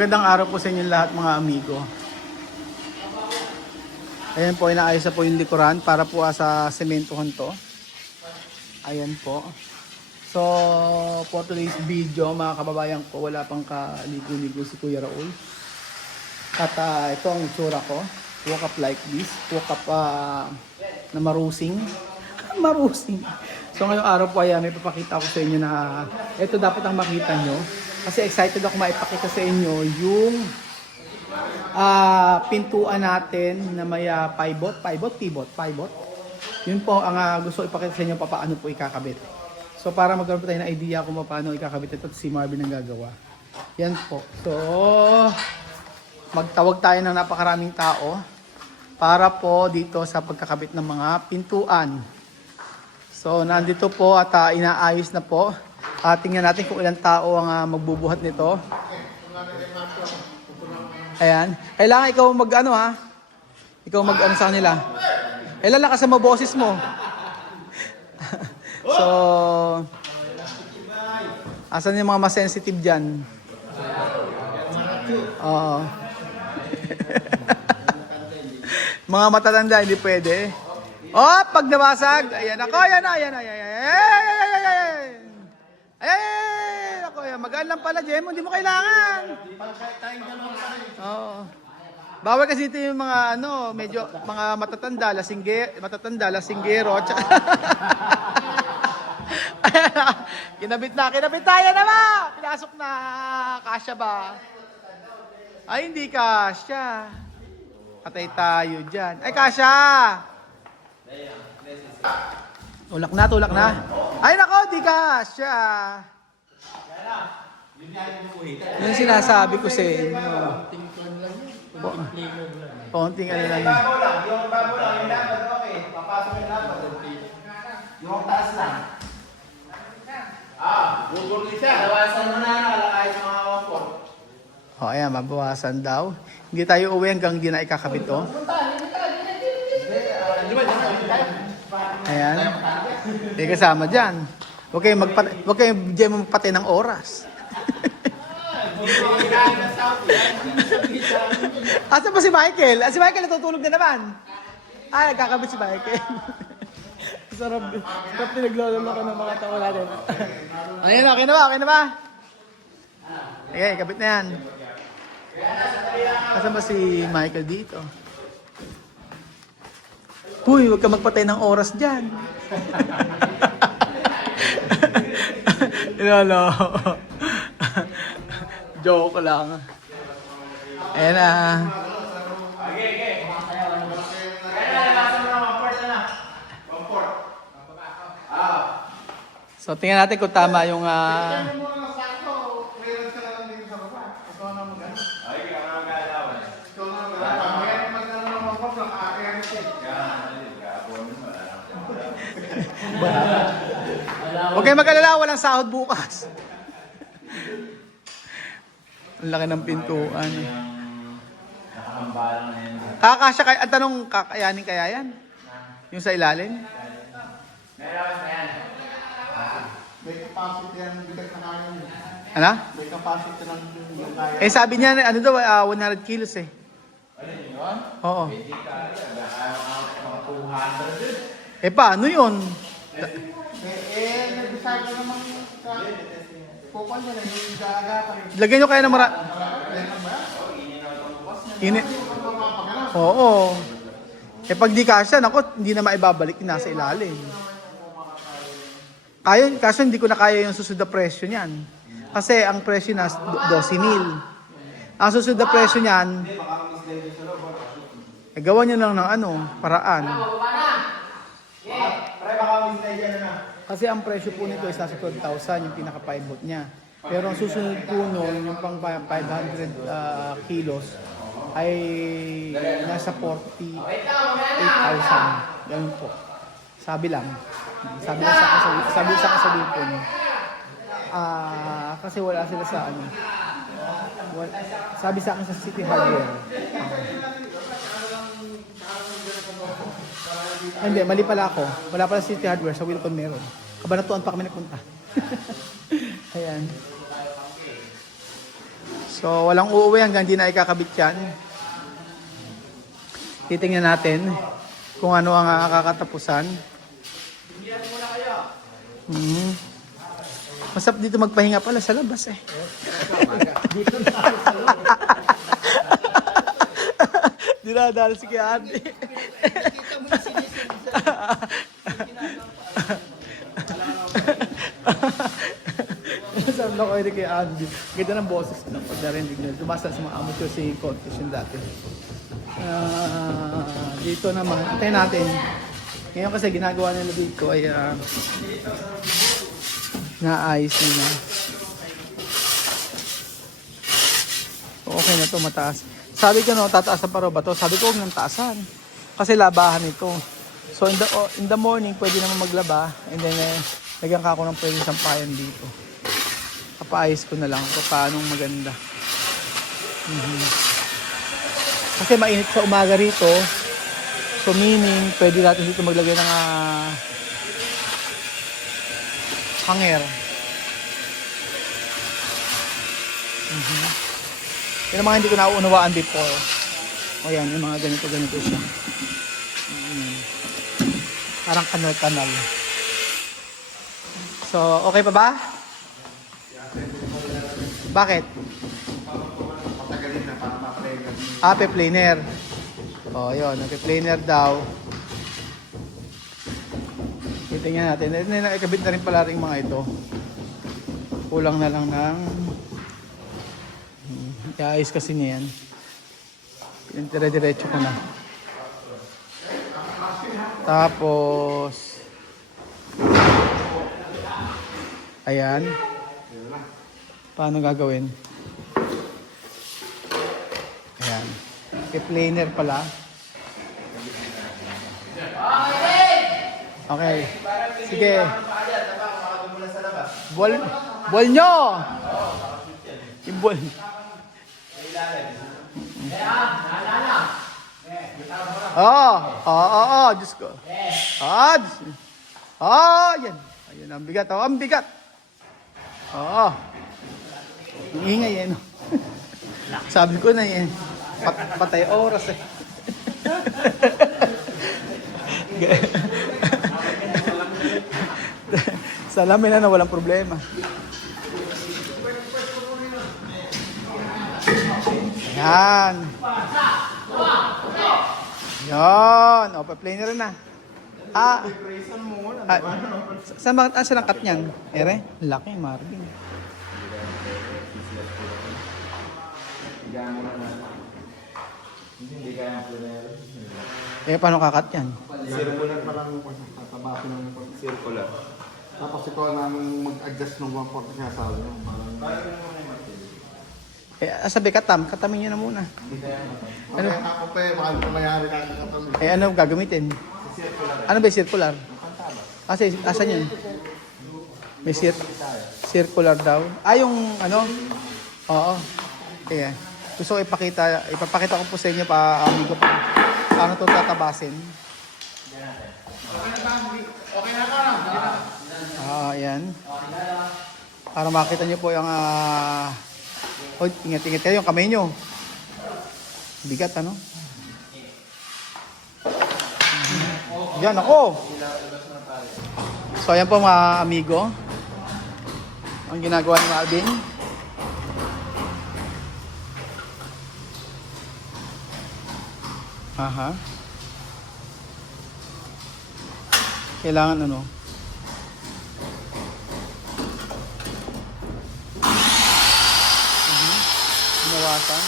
Magandang araw po sa inyo lahat mga amigo. Ayan po, inaayos na po yung likuran para po sa sementohan to. Ayan po. So, for today's video mga kababayan ko, wala pang kaligo-ligo si Kuya Raul. At ito ang itsura ko. Woke up like this. Woke up na marusing. Marusing. So ngayong araw po ay may papakita ko sa inyo na ito dapat ang makita nyo. Kasi excited ako maipakita sa inyo yung pintuan natin na may pivot. Yun po ang gusto ipakita sa inyo paano po ikakabit. So para magkaroon po tayo ng idea kung paano ikakabit ito, si Marvin ang gagawa. Yan po. So magtawag tayo ng napakaraming tao para po dito sa pagkakabit ng mga pintuan. So nandito po at inaayos na po. Tingnan natin kung ilang tao ang magbubuhat nito. Ayan. Kailangan ikaw mag-ano ha. Ikaw mag-ano sa kanila. Lalakas mo boses mo. So, asan yung mga mas sensitive dyan? Oo. Mga matatanda, hindi pwede. Oh, pag nabasag. Ayan ako, ayan. Ako, magaan lang pala, Jem. Hindi mo kailangan. Oo. Bawal kasi ito yung mga medyo mga matatanda, lasinggero. Kinabit tayo na ba? Pinasok na. Kasya ba? Ay, hindi kasya. Patay tayo dyan. Ay, kasya! Tulak na. Ay, nako, di kasya. Yung sinasabi ko sa inyo. Konting ano lang. Yung babo lang, yung dapat okay. Papasok yung dapat. Yung taas lang. Gugurli siya. Nawasan mo na, alakay ng mga wapor. Ayan, mabawasan daw. Hindi tayo uwi hanggang di na ikakabit to. Ayan. Hindi kasama dyan. Huwag kayo magpatay ng oras. Asa pa si Michael? Si Michael natutulog na naman. Nagkakabit si Michael. Sarap pinaglololo ko ng mga tao natin. Ayan, okay na ba? Ayan, kabit na yan. Asa ba si Michael dito? Uy, huwag ka magpatay ng oras dyan. Joke lang. Ayan na. So, tingnan natin kung tama yung... Huwag kayo mag-alala, walang sahod bukas. Ang laki ng pintuan. Kakasya kaya, ang tanong, kakayanin kaya yan? Yung sa ilalim? May capacity yan, bigat na kaya yun. Ano? May capacity ng kaya. Sabi niya, 100 kilos eh. Ano yun? Oo. Hindi kaya. Mga 200 yun. Paano yun? Nag-decide ka naman sa kukuan nila, yung gaagatan. Lagyan nyo kaya ng Init. Oo. Pag di kasya, hindi na maibabalik, nasa ilalim. Kaso hindi ko na kaya yung susunod na presyo niyan. Kasi ang presyo na 12,000. Ang susunod na presyo niyan, gawa nyo lang ng paraan. Kasi ang presyo po nito is nasa 12,000 yung pinaka-pivot niya. Pero ang susunod po nun, yung pang 500 kilos, ay nasa 48,000. Ganun po. Sabi lang. Sabi sa kasabi po niya. Kasi wala sila sa sabi sa akin sa City Hardware. Hindi, mali pala ako. Wala pala City Hardware, sa Wilcon meron. Kabanatuan pa kami nagpunta. Ayan. So, walang uuwi hanggang di na ikakabit yan. Titingnan natin kung ano ang kakatapusan. Masarap dito magpahinga pala sa labas eh. Dinadala si Kuya Andy. Sabi na ko rin kay Andy. Ganda ng boses ko ng pag narinig nila. Tumasa sa mga amateur singing contest yung dati. Dito naman, tayo natin. Ngayon kasi ginagawa nila dito ay naayos nila. Okay na to, mataas. Sabi ko no, tataas pa raw ba to? Sabi ko huwag nang taasan. Kasi labahan ito. So in the morning, pwede naman maglaba. And then, lagyan ka ako ng pwedeng sampayan dito. Kapaayos ko na lang kung paanong maganda. Kasi mainit sa umaga rito. So meaning, pwede natin dito maglagay ng hanger. Yung mga hindi ko nauunawaan before. O yan, yung mga ganito siya. Parang kanal-kanal. So, okay pa ba? Bakit? Patagalin na para ma-planer. Pe-planer. O, yun. Pe-planer daw. Titingnan natin. Ikabit na rin pala rin mga ito. Kulang na lang ng iayos kasi niya yan. Dire-diretso ko na. Tapos ayan. Paano gagawin? Ayan. Planer pala. Okay. Sige. Ball nyo! Yung ball. Diyos ko. Yan. Ayun, ang bigat. Ang bigat. Ingay yan. Sabi ko na yan. Patay oras eh. Salamin na walang problema. Yan. Yan. O, pa-play na rin na. Saan ang cut niyan? Ere? Laki, Marvin. Hindi kaya planer. Paano kakat yan? Circular pa lang tatabasin ng circular. Tapos ito namin mag-adjust ng 140 siya sa akin. Sabi katamin nyo na muna. Ano? Ako pa mahal pa mayari kakatamin. Ano gagamitin? Ano ba yung circular? Asan yun? May circular daw. Yung ano? Oo. Kaya. Gusto ko ipapakita ko po sa inyo amigo pa. Paano ito tatabasin? Okay na ka. Ayan. Para makita nyo po yung ingat-ingat kayo yung kamay nyo. Bigat ano? Yan ako. So ayan po mga amigo. Ang ginagawa ni Alvin. Kailangan ano? Binawasan.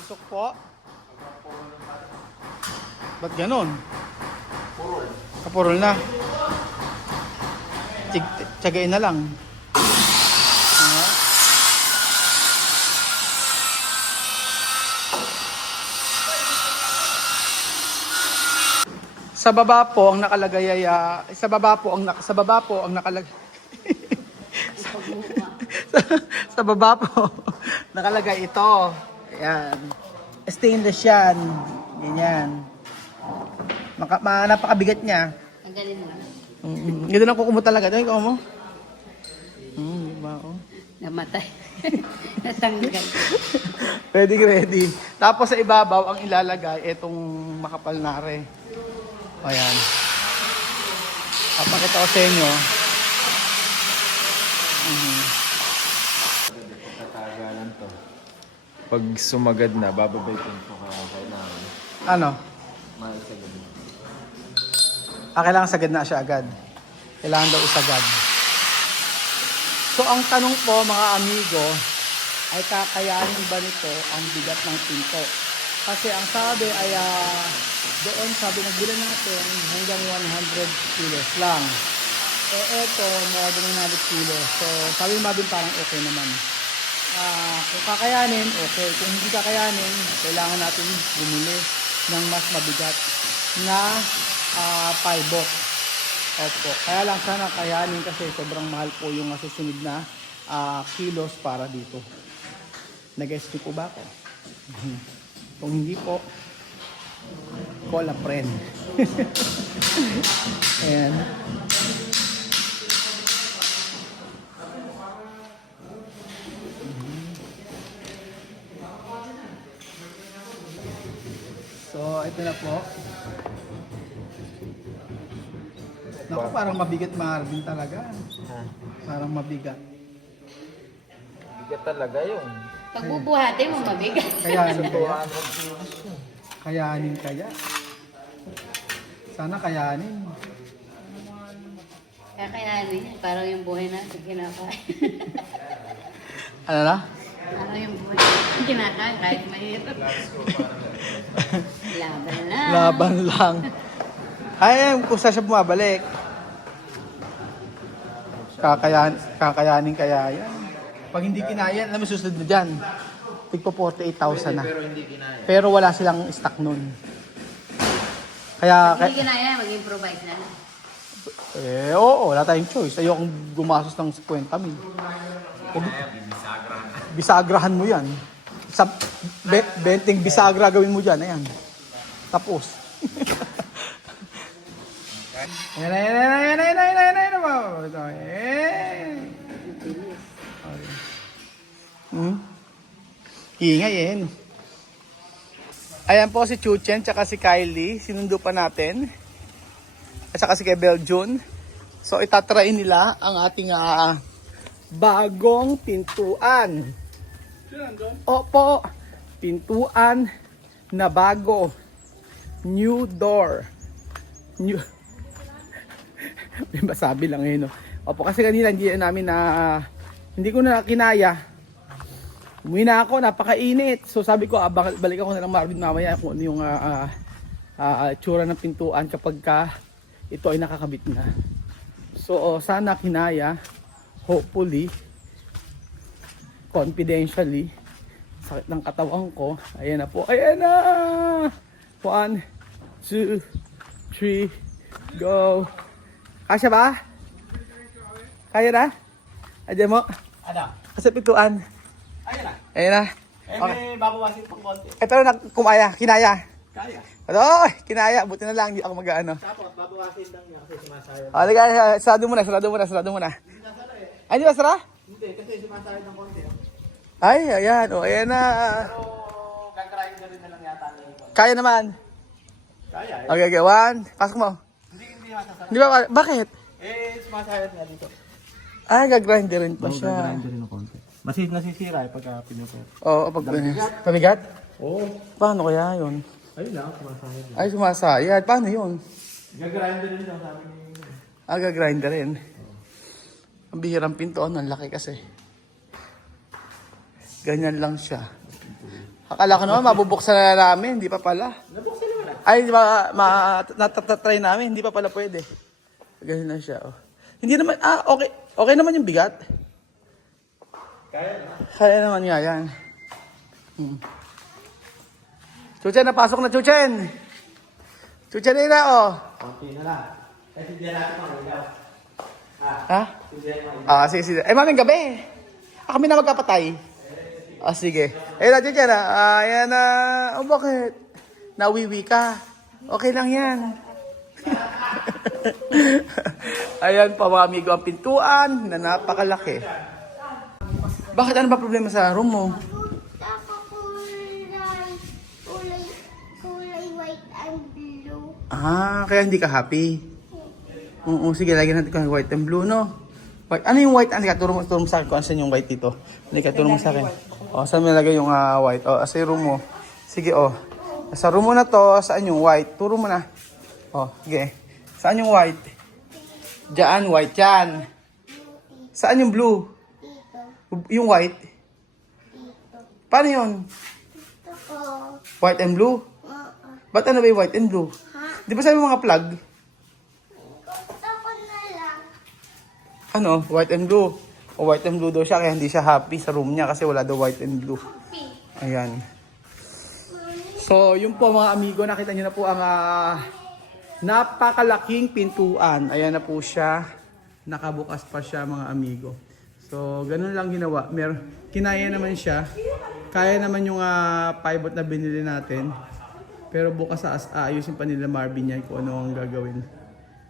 Usok po. Ba't ganon? Kapurol na. Tiyagain na lang. Sa baba po ang nakalagay ay sa baba po ang nakalagay sa baba po nakalagay ito. Ayan. Stainless yan. Ganyan. Napakabigat niya. Ang galing mo. Ganda ng kuko mo talaga. Ito yung kuko mo? Diba, oh. Namatay. Natanggal. Ready. Tapos sa ibabaw ang ilalagay itong makapal na are. Ayan. Papakita ko sa inyo. Tatagalan to. Pag sumagad na, bababaitin ko kaya kailangan. Ano? Maisagad na. Kailangan sagad na siya agad. Kailangan daw isagad. So ang tanong po mga amigo, ay kakayanin ba nito ang bigat ng pinto? Kasi ang sabi ay doon sabi nagbilan natin hanggang 100 kilos lang. Eto more than 100 kilos. So sabi mo din parang okay naman. Kung kakayanin, okay. Kung hindi kakayanin, kailangan natin bumili ng mas mabigat na palbot. Opo. Kaya lang sana kayanin kasi sobrang mahal po yung masusunod na kilos para dito. Nag-guess po ba ako? Kung hindi po, call a friend. Ayan. So, ito na po. Naku, parang mabigat Marvin talaga. Parang mabigat. Bigat talaga yun. Pag bubuhati mo, mabigat. Kayanin kaya? 200 kilos yun. Kayanin kaya? Sana kayanin. Kakayanin yan. Parang yung buhay natin kinakain. Ano na? Parang yung buhay natin kinakain kahit mahirap. Laban lang. Laban lang. Ay, kung saan siya bumabalik. Kakayanin kaya yan. Pag hindi kinaya, alam mo susunod na dyan. Tigpo 48,000 na. Pero hindi kinaya. Pero wala silang stock nun. Kaya, Hindi kinaya, mag-improvise na lang. oo, wala tayong choice. Ayokong gumastos ng 50 mil. Bisagrahan mo yan. Sa benting bisagra gawin mo dyan. Ayan. Tapos. Ingay yan. Ayan po si Chuchen tsaka si Kylie. Sinundo pa natin. At saka si kay Beljun. So itatrain nila ang ating bagong pintuan. Opo. Pintuan na bago. New door. New. May masabi lang eh, no? Opo, kasi kanina hindi ko na kinaya. Umuwi na ako, napakainit. So sabi ko, balik ako na lang Marvin mamaya kung ano yung tsura ng pintuan kapag ito ay nakakabit na. So sana kinaya, hopefully, confidentially, sakit ng katawan ko. Ayan na po, ayan na! 1, 2, 3, go! Kasya ba? Kaya na? Ayan mo? Ano? Kasi pintuan. Ayun na. Ayan na. May babawasin pang konti. Ito na kumaya, kinaya. Kaya. Ano? Kinaya, buti na lang, hindi ako mag-ano. Tapos babawasin lang niya kasi sumasayad. Sarado mo na. Ay, di ba sara? Hindi, kasi sumasayad ng konti. Ay, ayan. O, ayan na. Pero gagarahin na rin na lang yata ni Nicole. Kaya naman. Kaya eh. Okay, 1. Pasok mo. Hindi masasarap. Di ba, bakit? Sumasayad nga dito. Ay, gagrinder rin pa siya. rin ng konti. Nasisira eh pagka pinupot. Oo, pag pabigat? Oo. Paano kaya yun? Ayun lang, sumasayad. Ay, sumasayad. Paano yun? Gagarahin rin daw sabi ni... Gagrinder rin. Ang bihirang pintuan, ang laki kasi. Ganyan lang siya. Akala ko naman, mabubuksan na namin. Hindi pa pala. Nabuksan naman ah. Ay, di ba, natatry namin. Hindi pa pala pwede. Ganyan lang siya, oh. Hindi naman, okay. Okay naman yung bigat. Kaya naman nga yan. Chuchen, napasok na Chuchen. Chucharina, oh. Konti na lang. Kasi hindi natin mag-ilaw. Ha? Ah, sige, sige. Eh, maming gabi. Kami na magkapatay. Ah, sige. Eh, natin dyan, ayan na. Oh, bakit? Nawiwi ka. Okay lang yan. Ayan pa, mga amigo, ang pintuan na napakalaki. Bakit? Ano ba problema sa room mo? Kulay white and blue. Ah, kaya hindi ka happy. Oo, sige, lagyan natin kung white and blue, no? White. Ano yung white? Ano ka? Turo mo sa akin kung asan yung white dito. Hindi ka, turo mo sa akin. O, saan mo nilagay yung white? O, asa yung room mo. Sige, o. Sa room mo na to, saan yung white? Turo mo na. O, sige. Saan yung white? Diyan, white yan. Saan yung blue? Yung white? Paano yun? Gusto ko. White and blue? Ba't ano ba yung white and blue? Di ba sabi mo mga plug? Gusto ko na lang. Ano? White and blue. O white and blue daw siya kaya hindi siya happy sa room niya kasi wala daw white and blue. Ayan. So, yun po mga amigo, nakita niyo na po ang napakalaking pintuan. Ayan na po siya. Nakabukas pa siya mga amigo. So, ganun lang ginawa. Kinaya naman siya. Kaya naman yung pivot na binili natin. Pero bukas ayusin pa nila Marvin yan kung ano ang gagawin.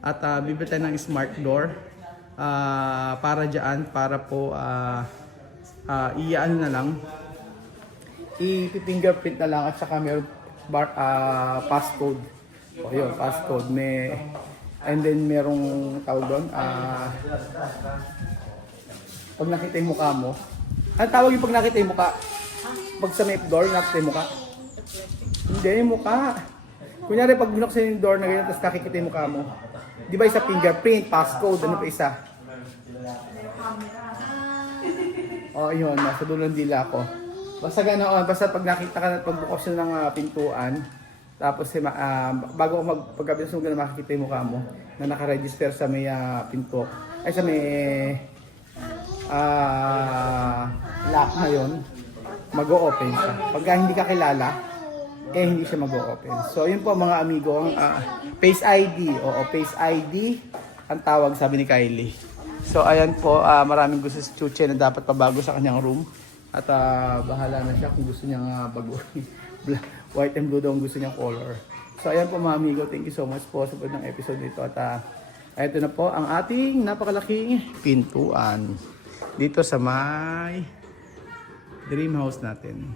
At bibili tayo ng smart door. Para dyan, para po iyaan na lang. I-fingerprint na lang at saka meron passcode. O yun, passcode. And then merong tawag doon. Pag nakita yung mukha mo. Ano tawag yung pag nakita yung mukha? Pag sa may door, nakita yung mukha? Hindi, yung mukha. Kunyari pag binuksan yung door na ganyan, tapos nakikita yung mukha mo. Di ba isa fingerprint, passcode, ano pa isa? O yun, nasa dulo ng dila ko. Basta ganoon, basta pag nakita ka na pagbuksan ng pintuan, tapos bago pagkabit mo gano'n makikita yung mukha mo na nakaregister sa may pinto, ay sa may lock na yun, mag-o-open siya. Pagka hindi ka kilala, hindi siya mag-o-open. So yun po mga amigo, Face ID, Face ID ang tawag, sabi ni Kylie. So ayan po, maraming gusto si Chuche na dapat pabago sa kanyang room. At bahala na siya kung gusto niyang baguhin. White and blue daw ang gusto niyang color. So ayan po mga amigo, thank you so much po sa ng episode nito. At ito na po ang ating napakalaking pintuan dito sa may dream house natin.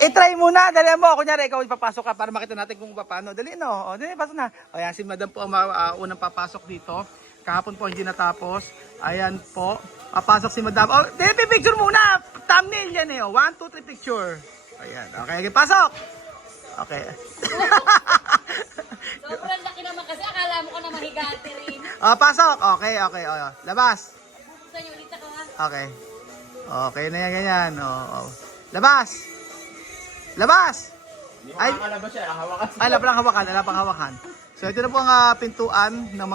I-try muna, dali mo. Kunyari ikaw ipapasok ka para makita natin kung paano. Dali no, dali, pasok na. Ayan, si madam po ang unang papasok dito. Kahapon po hindi natapos. Ayan po. Papasok si madam. Oh, picture muna. Thumbnail yan eh. 1, 2, 3 picture. Ayan. Okay, pasok. Okay. Sobrang laki naman kasi akala mo ko na mahigati rin. Pasok. Okay. Labas. Buksan yung ulit ako ha. Okay. Okay na yan, ganyan. Labas. Labas. Ay, Makalabas siya, hawakan. Ay, wala pang hawakan. So, ito na po ang pintuan ng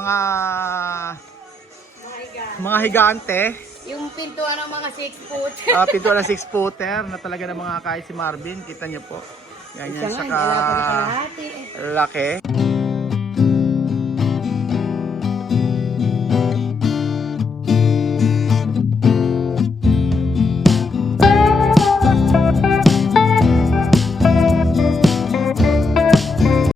mga higante. Yung pintuan ng mga 6 foot. Pintuan ng 6-footer na talaga ng mga kahit si Marvin. Kita niyo po. Ganyan, Isa nga, saka wala pa rin kalahati eh. laki.